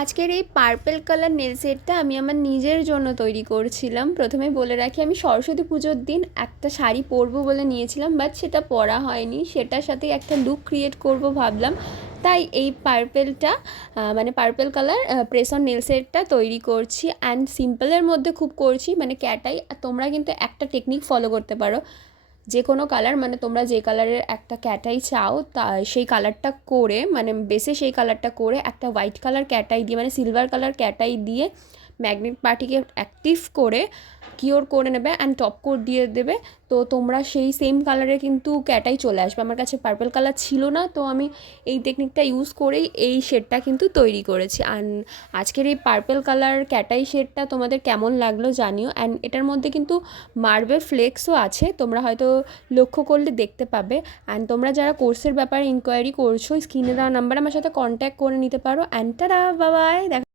আজকের এই purple colour nail সেটটা আমি আমার নিজের জন্য তৈরি করছিলাম। প্রথমে বলে রাখি, আমি সরস্বতী পুজোর দিন একটা শাড়ি পরবো বলে নিয়েছিলাম, বাট সেটা পরা হয়নি। সেটার সাথে একটা লুক ক্রিয়েট করব ভাবলাম, তাই এই পার্পেলটা মানে purple colour press on nail সেটটা তৈরি করছি। অ্যান্ড সিম্পলের মধ্যে খুব করছি, মানে ক্যাটাই। তোমরা কিন্তু একটা টেকনিক ফলো করতে পারো, যে কোনো কালার, মানে তোমরা যে কালারের একটা ক্যাটাই চাও তা সেই কালারটা করে, মানে বেসে সেই কালারটা করে একটা হোয়াইট কালার ক্যাটাই দিয়ে, মানে সিলভার কালার ক্যাটাই দিয়ে ম্যাগনেট পার্টিকে অ্যাক্টিভ করে কিওর করে নেবে অ্যান্ড টপ কোট দিয়ে দেবে। তো তোমরা সেই সেম কালারের কিন্তু ক্যাটাই চলে আসবে। আমার কাছে পার্পল কালার ছিল না, তো আমি এই টেকনিকটা ইউজ করেই এই শেডটা কিন্তু তৈরি করেছি। অ্যান্ড আজকের এই পার্পল কালার ক্যাটাই শেডটা তোমাদের কেমন লাগলো জানিও। অ্যান্ড এটার মধ্যে কিন্তু মার্বেল ফ্লেক্সও আছে, তোমরা হয়তো লক্ষ্য করলে দেখতে পাবে। অ্যান্ড তোমরা যারা কোর্সের ব্যাপারে ইনকোয়ারি করছো, স্ক্রিনে দেওয়া নাম্বার আমার সাথে কন্ট্যাক্ট করে নিতে পারো। And tata, bye bye.